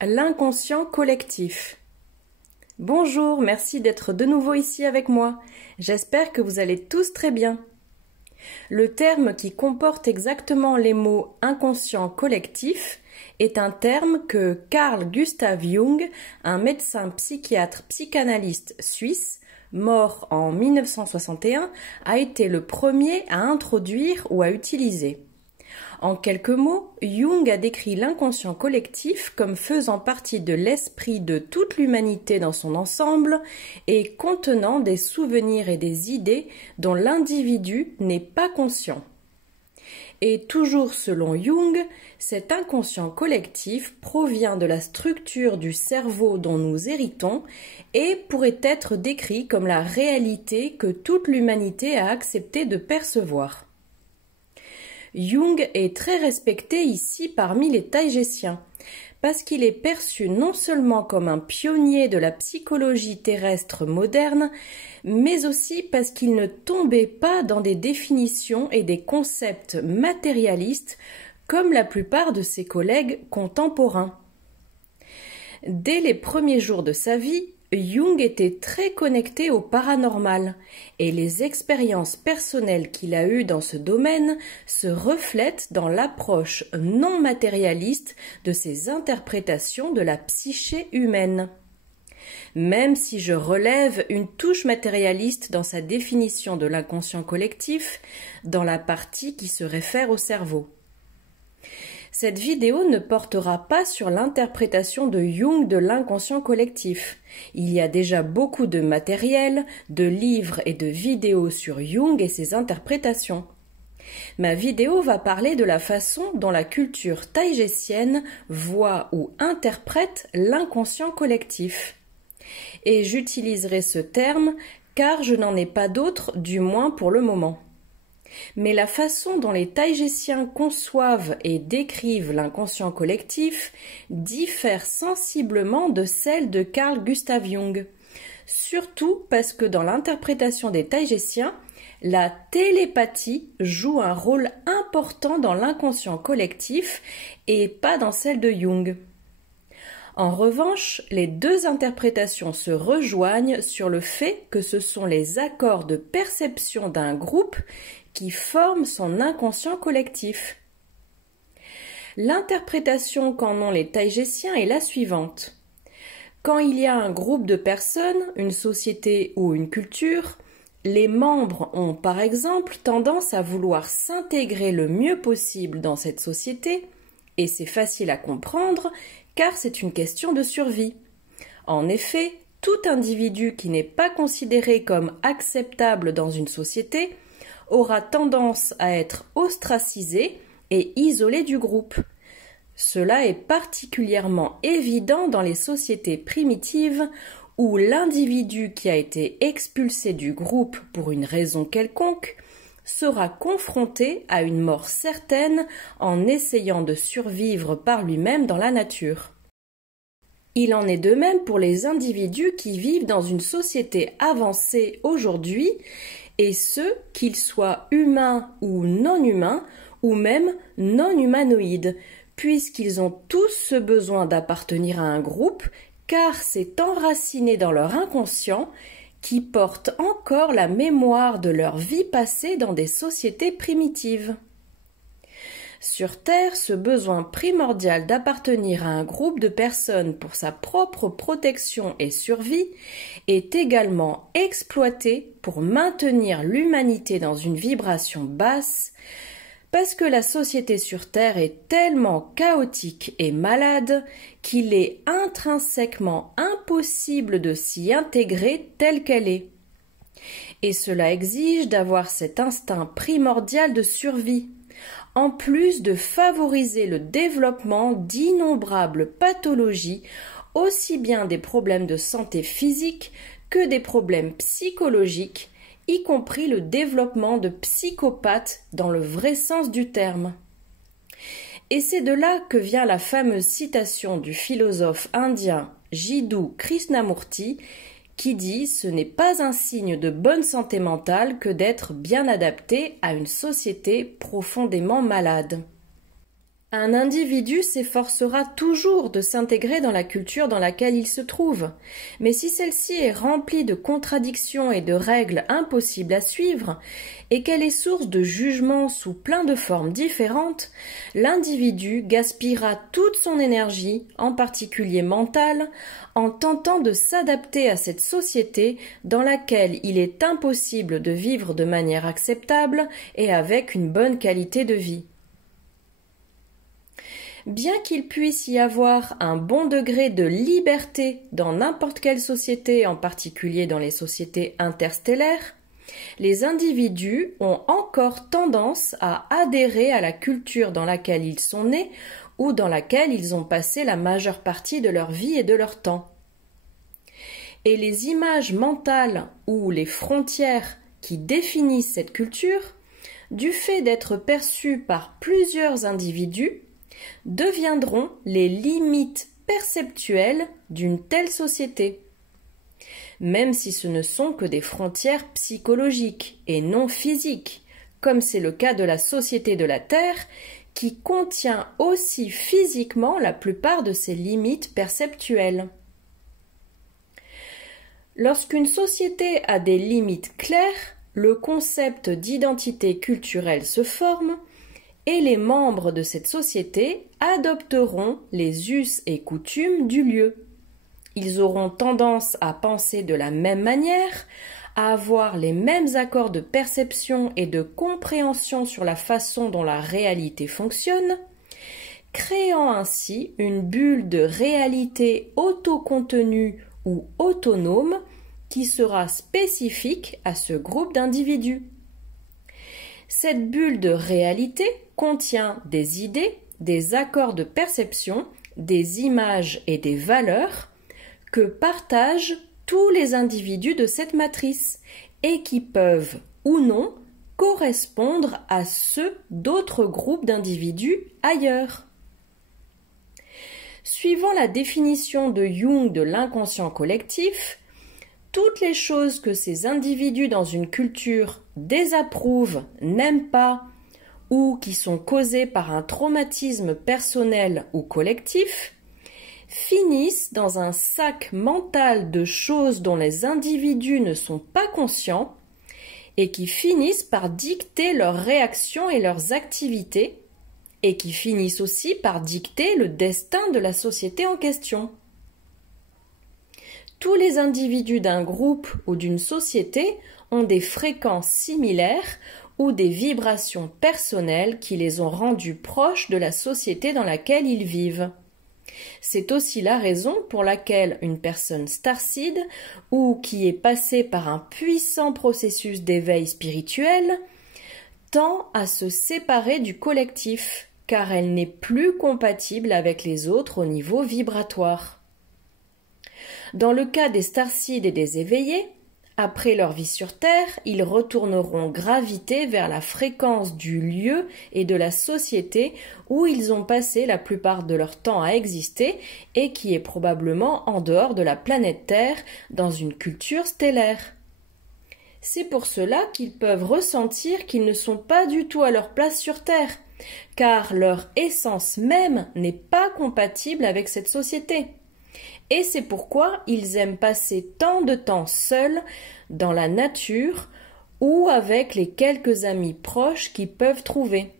L'inconscient collectif. Bonjour, merci d'être de nouveau ici avec moi. J'espère que vous allez tous très bien. Le terme qui comporte exactement les mots inconscient collectif est un terme que Carl Gustav Jung, un médecin psychiatre psychanalyste suisse, mort en 1961, a été le premier à introduire ou à utiliser. En quelques mots, Jung a décrit l'inconscient collectif comme faisant partie de l'esprit de toute l'humanité dans son ensemble et contenant des souvenirs et des idées dont l'individu n'est pas conscient. Et toujours selon Jung, cet inconscient collectif provient de la structure du cerveau dont nous héritons et pourrait être décrit comme la réalité que toute l'humanité a accepté de percevoir. Jung est très respecté ici parmi les taïgésiens, parce qu'il est perçu non seulement comme un pionnier de la psychologie terrestre moderne, mais aussi parce qu'il ne tombait pas dans des définitions et des concepts matérialistes comme la plupart de ses collègues contemporains. Dès les premiers jours de sa vie, Jung était très connecté au paranormal et les expériences personnelles qu'il a eues dans ce domaine se reflètent dans l'approche non matérialiste de ses interprétations de la psyché humaine. Même si je relève une touche matérialiste dans sa définition de l'inconscient collectif, dans la partie qui se réfère au cerveau. Cette vidéo ne portera pas sur l'interprétation de Jung de l'inconscient collectif. Il y a déjà beaucoup de matériel, de livres et de vidéos sur Jung et ses interprétations. Ma vidéo va parler de la façon dont la culture taïgésienne voit ou interprète l'inconscient collectif. Et j'utiliserai ce terme car je n'en ai pas d'autre, du moins pour le moment. Mais la façon dont les taïgésiens conçoivent et décrivent l'inconscient collectif diffère sensiblement de celle de Carl Gustav Jung, surtout parce que dans l'interprétation des taïgésiens, la télépathie joue un rôle important dans l'inconscient collectif et pas dans celle de Jung. En revanche, les deux interprétations se rejoignent sur le fait que ce sont les accords de perception d'un groupe qui forment son inconscient collectif. L'interprétation qu'en ont les taïgésiens est la suivante. Quand il y a un groupe de personnes, une société ou une culture, les membres ont par exemple tendance à vouloir s'intégrer le mieux possible dans cette société, et c'est facile à comprendre car c'est une question de survie. En effet, tout individu qui n'est pas considéré comme acceptable dans une société aura tendance à être ostracisé et isolé du groupe. Cela est particulièrement évident dans les sociétés primitives où l'individu qui a été expulsé du groupe pour une raison quelconque sera confronté à une mort certaine en essayant de survivre par lui-même dans la nature. Il en est de même pour les individus qui vivent dans une société avancée aujourd'hui, et ce, qu'ils soient humains ou non humains, ou même non humanoïdes, puisqu'ils ont tous ce besoin d'appartenir à un groupe, car c'est enraciné dans leur inconscient, qui porte encore la mémoire de leur vie passée dans des sociétés primitives. Sur Terre, ce besoin primordial d'appartenir à un groupe de personnes pour sa propre protection et survie est également exploité pour maintenir l'humanité dans une vibration basse, parce que la société sur Terre est tellement chaotique et malade qu'il est intrinsèquement impossible de s'y intégrer telle qu'elle est. Et cela exige d'avoir cet instinct primordial de survie, en plus de favoriser le développement d'innombrables pathologies, aussi bien des problèmes de santé physique que des problèmes psychologiques, y compris le développement de psychopathes dans le vrai sens du terme. Et c'est de là que vient la fameuse citation du philosophe indien Jiddu Krishnamurti qui dit « Ce n'est pas un signe de bonne santé mentale que d'être bien adapté à une société profondément malade ». Un individu s'efforcera toujours de s'intégrer dans la culture dans laquelle il se trouve, mais si celle-ci est remplie de contradictions et de règles impossibles à suivre, et qu'elle est source de jugements sous plein de formes différentes, l'individu gaspillera toute son énergie, en particulier mentale, en tentant de s'adapter à cette société dans laquelle il est impossible de vivre de manière acceptable et avec une bonne qualité de vie. Bien qu'il puisse y avoir un bon degré de liberté dans n'importe quelle société, en particulier dans les sociétés interstellaires, les individus ont encore tendance à adhérer à la culture dans laquelle ils sont nés ou dans laquelle ils ont passé la majeure partie de leur vie et de leur temps. Et les images mentales ou les frontières qui définissent cette culture, du fait d'être perçues par plusieurs individus, deviendront les limites perceptuelles d'une telle société, même si ce ne sont que des frontières psychologiques et non physiques, comme c'est le cas de la société de la Terre, qui contient aussi physiquement la plupart de ces limites perceptuelles. Lorsqu'une société a des limites claires, le concept d'identité culturelle se forme, et les membres de cette société adopteront les us et coutumes du lieu. Ils auront tendance à penser de la même manière, à avoir les mêmes accords de perception et de compréhension sur la façon dont la réalité fonctionne, créant ainsi une bulle de réalité autocontenue ou autonome qui sera spécifique à ce groupe d'individus. Cette bulle de réalité contient des idées, des accords de perception, des images et des valeurs que partagent tous les individus de cette matrice et qui peuvent ou non correspondre à ceux d'autres groupes d'individus ailleurs. Suivant la définition de Jung de l'inconscient collectif, toutes les choses que ces individus dans une culture désapprouvent, n'aiment pas ou qui sont causées par un traumatisme personnel ou collectif finissent dans un sac mental de choses dont les individus ne sont pas conscients et qui finissent par dicter leurs réactions et leurs activités et qui finissent aussi par dicter le destin de la société en question. Tous les individus d'un groupe ou d'une société ont des fréquences similaires ou des vibrations personnelles qui les ont rendus proches de la société dans laquelle ils vivent. C'est aussi la raison pour laquelle une personne starseed ou qui est passée par un puissant processus d'éveil spirituel tend à se séparer du collectif, car elle n'est plus compatible avec les autres au niveau vibratoire. Dans le cas des starseeds et des éveillés, après leur vie sur Terre, ils retourneront graviter vers la fréquence du lieu et de la société où ils ont passé la plupart de leur temps à exister et qui est probablement en dehors de la planète Terre, dans une culture stellaire. C'est pour cela qu'ils peuvent ressentir qu'ils ne sont pas du tout à leur place sur Terre, car leur essence même n'est pas compatible avec cette société. Et c'est pourquoi ils aiment passer tant de temps seuls dans la nature ou avec les quelques amis proches qu'ils peuvent trouver.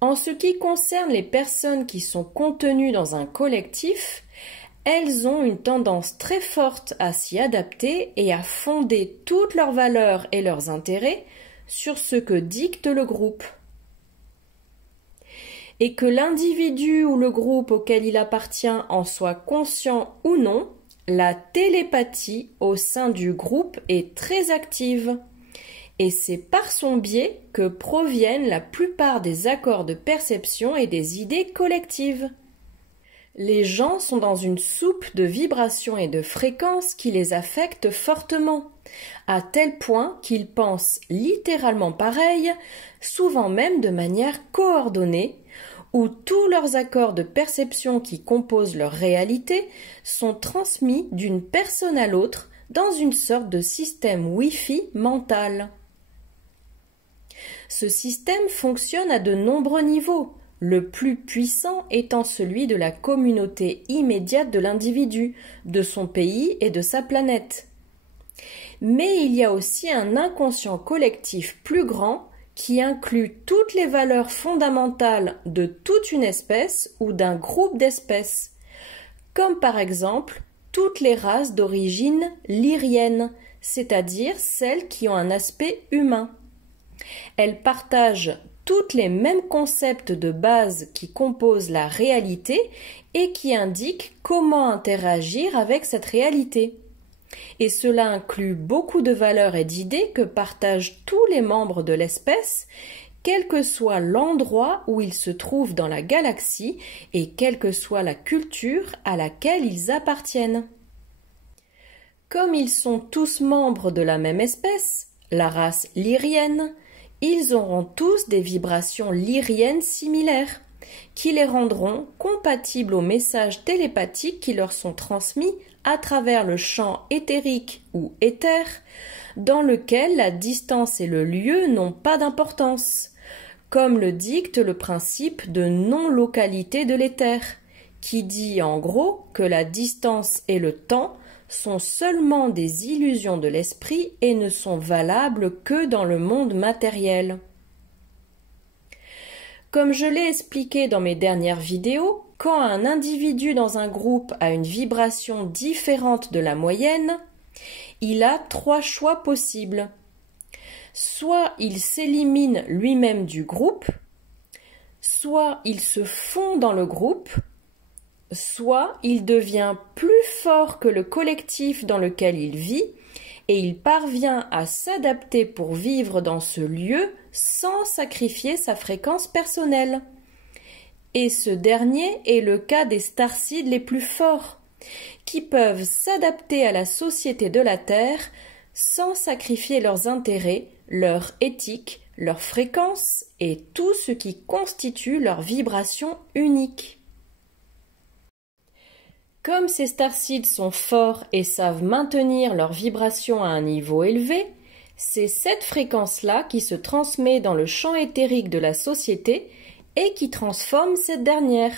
En ce qui concerne les personnes qui sont contenues dans un collectif, elles ont une tendance très forte à s'y adapter et à fonder toutes leurs valeurs et leurs intérêts sur ce que dicte le groupe. Et que l'individu ou le groupe auquel il appartient en soit conscient ou non, la télépathie au sein du groupe est très active. Et c'est par son biais que proviennent la plupart des accords de perception et des idées collectives. Les gens sont dans une soupe de vibrations et de fréquences qui les affectent fortement, à tel point qu'ils pensent littéralement pareil, souvent même de manière coordonnée, où tous leurs accords de perception qui composent leur réalité sont transmis d'une personne à l'autre dans une sorte de système Wi-Fi mental. Ce système fonctionne à de nombreux niveaux, le plus puissant étant celui de la communauté immédiate de l'individu, de son pays et de sa planète. Mais il y a aussi un inconscient collectif plus grand qui inclut toutes les valeurs fondamentales de toute une espèce ou d'un groupe d'espèces, comme par exemple toutes les races d'origine lyrienne, c'est-à-dire celles qui ont un aspect humain. Elles partagent toutes les mêmes concepts de base qui composent la réalité et qui indiquent comment interagir avec cette réalité. Et cela inclut beaucoup de valeurs et d'idées que partagent tous les membres de l'espèce, quel que soit l'endroit où ils se trouvent dans la galaxie et quelle que soit la culture à laquelle ils appartiennent. Comme ils sont tous membres de la même espèce, la race lyrienne, ils auront tous des vibrations lyriennes similaires, qui les rendront compatibles aux messages télépathiques qui leur sont transmis à travers le champ éthérique ou éther, dans lequel la distance et le lieu n'ont pas d'importance, comme le dicte le principe de non-localité de l'éther, qui dit en gros que la distance et le temps sont seulement des illusions de l'esprit et ne sont valables que dans le monde matériel. Comme je l'ai expliqué dans mes dernières vidéos, quand un individu dans un groupe a une vibration différente de la moyenne, il a 3 choix possibles. Soit il s'élimine lui-même du groupe, soit il se fond dans le groupe, soit il devient plus fort que le collectif dans lequel il vit et il parvient à s'adapter pour vivre dans ce lieu sans sacrifier sa fréquence personnelle. Et ce dernier est le cas des starseeds les plus forts, qui peuvent s'adapter à la société de la Terre sans sacrifier leurs intérêts, leur éthique, leur fréquence et tout ce qui constitue leur vibration unique. Comme ces starseeds sont forts et savent maintenir leur vibration à un niveau élevé, c'est cette fréquence-là qui se transmet dans le champ éthérique de la société et qui transforme cette dernière.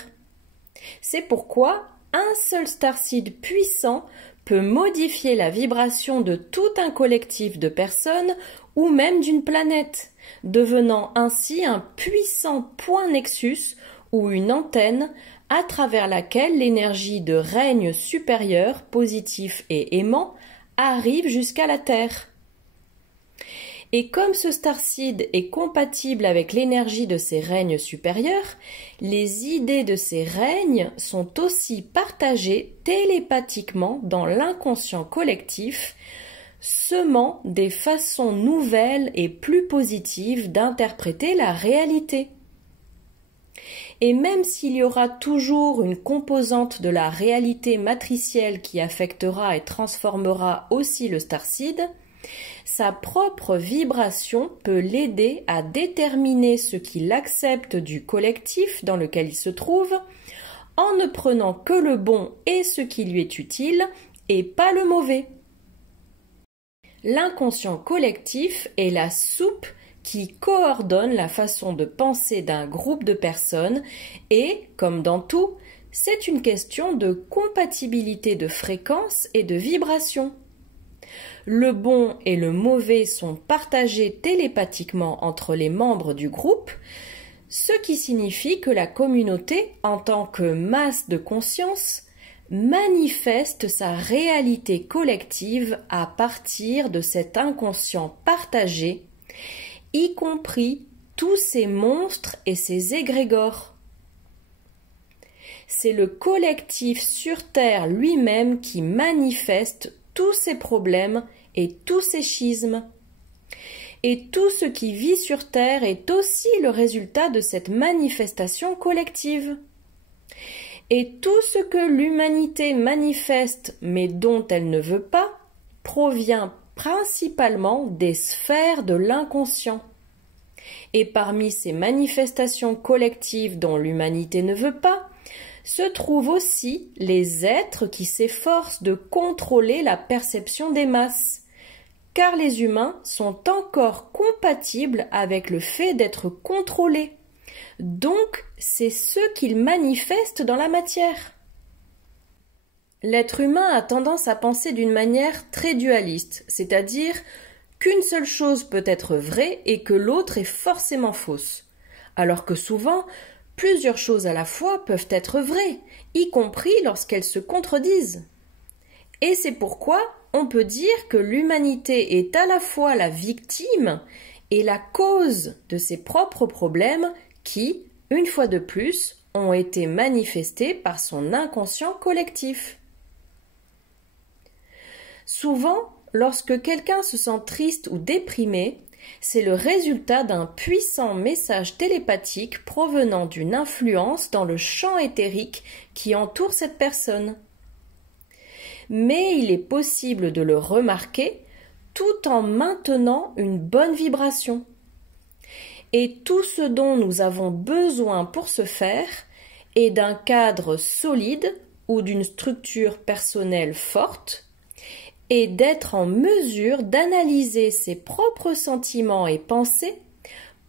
C'est pourquoi un seul starseed puissant peut modifier la vibration de tout un collectif de personnes ou même d'une planète, devenant ainsi un puissant point nexus ou une antenne à travers laquelle l'énergie de règne supérieur, positif et aimant arrive jusqu'à la Terre. Et comme ce starseed est compatible avec l'énergie de ces règnes supérieurs, les idées de ces règnes sont aussi partagées télépathiquement dans l'inconscient collectif, semant des façons nouvelles et plus positives d'interpréter la réalité. Et même s'il y aura toujours une composante de la réalité matricielle qui affectera et transformera aussi le starseed, sa propre vibration peut l'aider à déterminer ce qu'il accepte du collectif dans lequel il se trouve, en ne prenant que le bon et ce qui lui est utile, et pas le mauvais. L'inconscient collectif est la soupe qui coordonne la façon de penser d'un groupe de personnes et, comme dans tout, c'est une question de compatibilité de fréquence et de vibration. Le bon et le mauvais sont partagés télépathiquement entre les membres du groupe, ce qui signifie que la communauté, en tant que masse de conscience, manifeste sa réalité collective à partir de cet inconscient partagé, y compris tous ces monstres et ces égrégores. C'est le collectif sur Terre lui-même qui manifeste tous ces problèmes et tous ces schismes. Et tout ce qui vit sur Terre est aussi le résultat de cette manifestation collective. Et tout ce que l'humanité manifeste mais dont elle ne veut pas provient principalement des sphères de l'inconscient. Et parmi ces manifestations collectives dont l'humanité ne veut pas, se trouvent aussi les êtres qui s'efforcent de contrôler la perception des masses, car les humains sont encore compatibles avec le fait d'être contrôlés, Donc, c'est ce qu'il manifeste dans la matière. L'être humain a tendance à penser d'une manière très dualiste, c'est-à-dire qu'une seule chose peut être vraie et que l'autre est forcément fausse, alors que souvent, plusieurs choses à la fois peuvent être vraies, y compris lorsqu'elles se contredisent. Et c'est pourquoi on peut dire que l'humanité est à la fois la victime et la cause de ses propres problèmes qui, une fois de plus, ont été manifestés par son inconscient collectif. Souvent, lorsque quelqu'un se sent triste ou déprimé, c'est le résultat d'un puissant message télépathique provenant d'une influence dans le champ éthérique qui entoure cette personne. Mais il est possible de le remarquer tout en maintenant une bonne vibration. Et tout ce dont nous avons besoin pour ce faire est d'un cadre solide ou d'une structure personnelle forte, et d'être en mesure d'analyser ses propres sentiments et pensées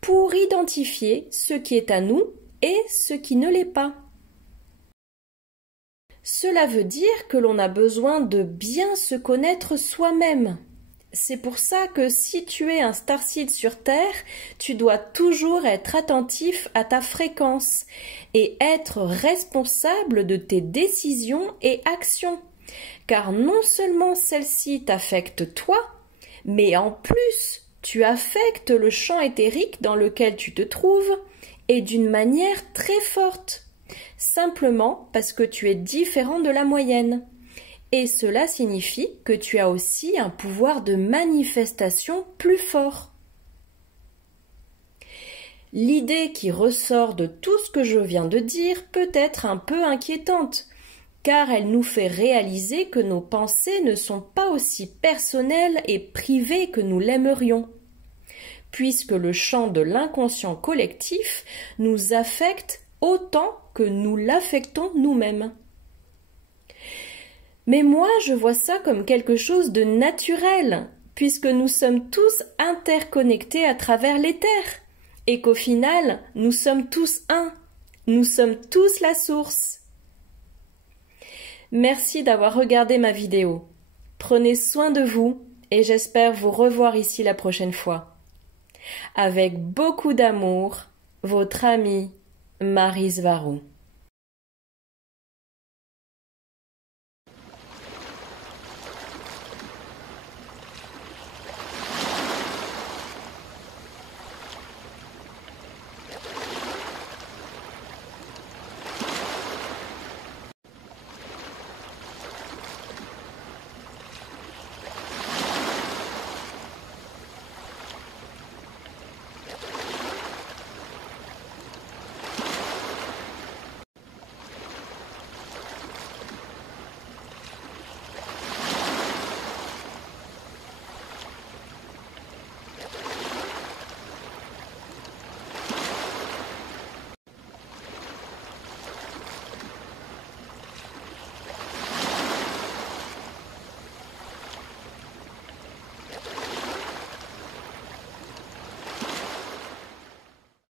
pour identifier ce qui est à nous et ce qui ne l'est pas. Cela veut dire que l'on a besoin de bien se connaître soi-même. C'est pour ça que si tu es un starseed sur Terre, tu dois toujours être attentif à ta fréquence et être responsable de tes décisions et actions. Car non seulement celle-ci t'affecte toi, mais en plus tu affectes le champ éthérique dans lequel tu te trouves et d'une manière très forte, simplement parce que tu es différent de la moyenne. Et cela signifie que tu as aussi un pouvoir de manifestation plus fort. L'idée qui ressort de tout ce que je viens de dire peut être un peu inquiétante, car elle nous fait réaliser que nos pensées ne sont pas aussi personnelles et privées que nous l'aimerions, puisque le champ de l'inconscient collectif nous affecte autant que nous l'affectons nous-mêmes. Mais moi, je vois ça comme quelque chose de naturel, puisque nous sommes tous interconnectés à travers l'éther, et qu'au final, nous sommes tous un, nous sommes tous la source. Merci d'avoir regardé ma vidéo. Prenez soin de vous et j'espère vous revoir ici la prochaine fois. Avec beaucoup d'amour, votre amie Maryse Varou.